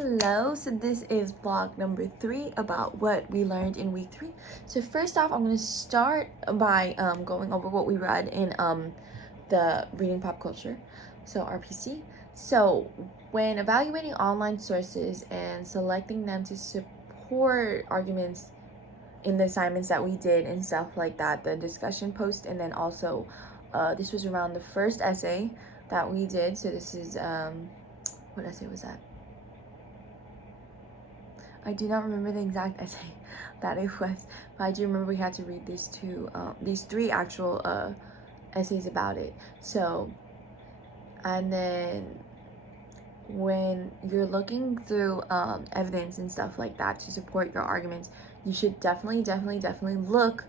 Hello, so this is vlog number 3 about what we learned in week 3. So first off, I'm going to start by going over what we read in the reading pop culture, so RPC. So when evaluating online sources and selecting them to support arguments in the assignments that we did and stuff like that, the discussion post, and then also this was around the first essay that we did. So this is what essay was that? I do not remember the exact essay that it was, but I do remember we had to read these 3 actual essays about it. So, and then when you're looking through evidence and stuff like that to support your arguments, you should definitely look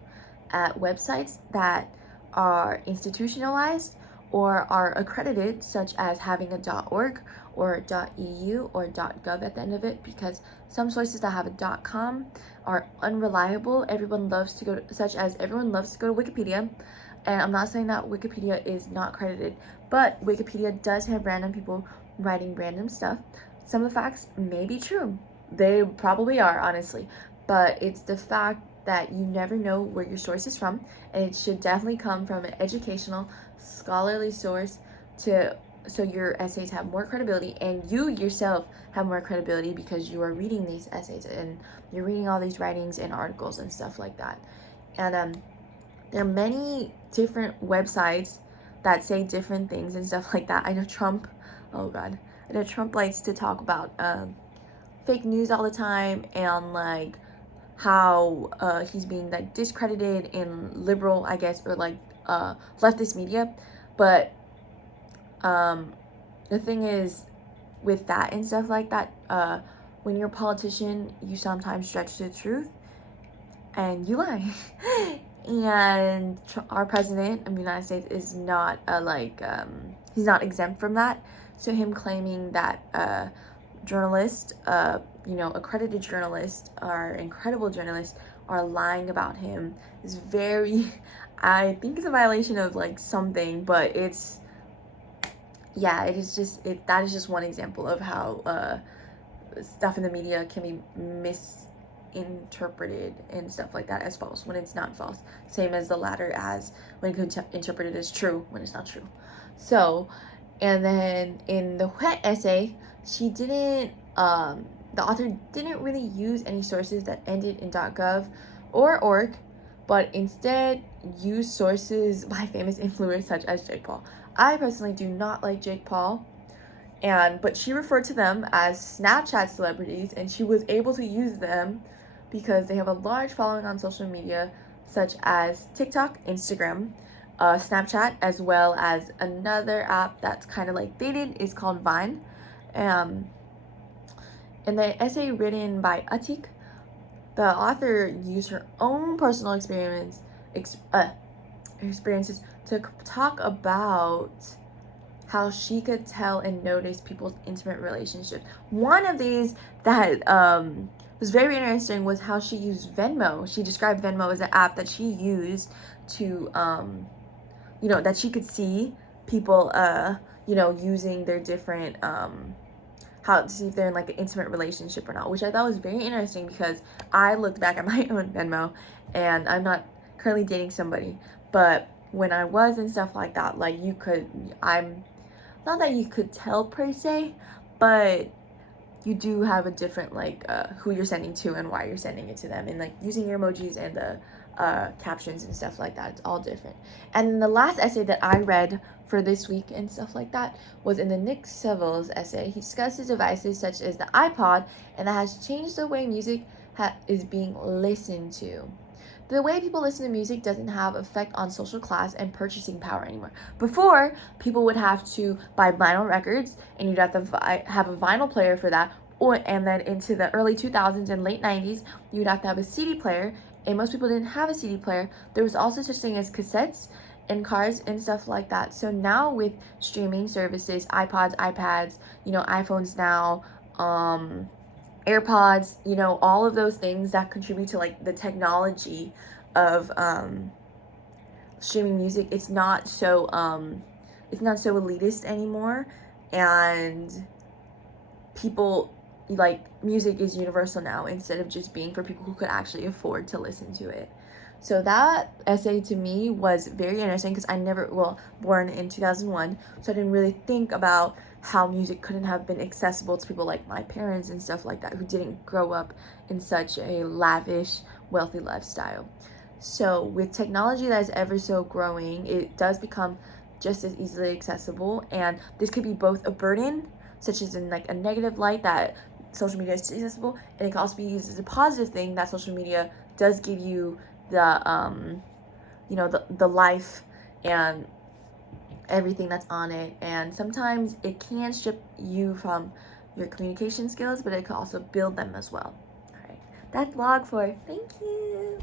at websites that are institutionalized or are accredited, such as having a .org or .edu or .gov at the end of it, because some sources that have a .com are unreliable. Everyone loves to go to Wikipedia, and I'm not saying that Wikipedia is not credited, but Wikipedia does have random people writing random stuff. Some of the facts may be true. They probably are, honestly, but it's the fact that you never know where your source is from, and it should definitely come from an educational, scholarly source so your essays have more credibility and you yourself have more credibility because you are reading these essays and you're reading all these writings and articles and stuff like that. And there are many different websites that say different things and stuff like that. I know Trump likes to talk about fake news all the time, and like how he's being like discredited in liberal, I guess, or like leftist media. But the thing is with that and stuff like that, when you're a politician, you sometimes stretch the truth and you lie. And our president of the United States is not he's not exempt from that. So him claiming that journalists, accredited journalists or incredible journalists are lying about him is very, I think it's a violation of like something, but that is just one example of how stuff in the media can be misinterpreted and stuff like that as false when it's not false. Same as the latter as when it could interpret it as true when it's not true. So, and then in the wet essay, the author didn't really use any sources that ended in .gov or .org, but instead used sources by famous influencers such as Jake Paul. I personally do not like Jake Paul, but she referred to them as Snapchat celebrities, and she was able to use them because they have a large following on social media such as TikTok, Instagram, Snapchat, as well as another app that's kind of like dated is called Vine. In the essay written by Atik, the author used her own personal experiences to talk about how she could tell and notice people's intimate relationships. One of these that was very interesting was how she used Venmo. She described Venmo as an app that she used to, that she could see people, using their different, how to see if they're in like an intimate relationship or not, which I thought was very interesting because I looked back at my own Venmo, and I'm not currently dating somebody, but when I was and stuff like that, like I'm not that you could tell per se, but you do have a different who you're sending to and why you're sending it to them, and like using your emojis and the captions and stuff like that. It's all different. And the last essay that I read for this week and stuff like that was in the Nick Seville's essay. He discusses devices such as the iPod, and that has changed the way music is being listened to. The way people listen to music doesn't have effect on social class and purchasing power anymore. Before, people would have to buy vinyl records, and you'd have to have a vinyl player for that. And then into the early 2000s and late 90s, you'd have to have a CD player, and most people didn't have a CD player. There was also such thing as cassettes in cars and stuff like that. So now with streaming services, iPods, iPads, iPhones now, AirPods, all of those things that contribute to like the technology of streaming music, it's not so elitist anymore, and people like music is universal now instead of just being for people who could actually afford to listen to it. So that essay to me was very interesting because I never, well, born in 2001, so I didn't really think about how music couldn't have been accessible to people like my parents and stuff like that who didn't grow up in such a lavish, wealthy lifestyle. So with technology that is ever so growing, it does become just as easily accessible, and this could be both a burden, such as in like a negative light that social media is accessible, and it can also be used as a positive thing that social media does give you the the life and everything that's on it. And sometimes it can strip you from your communication skills, but it can also build them as well. All right, that's vlog 4. Thank you.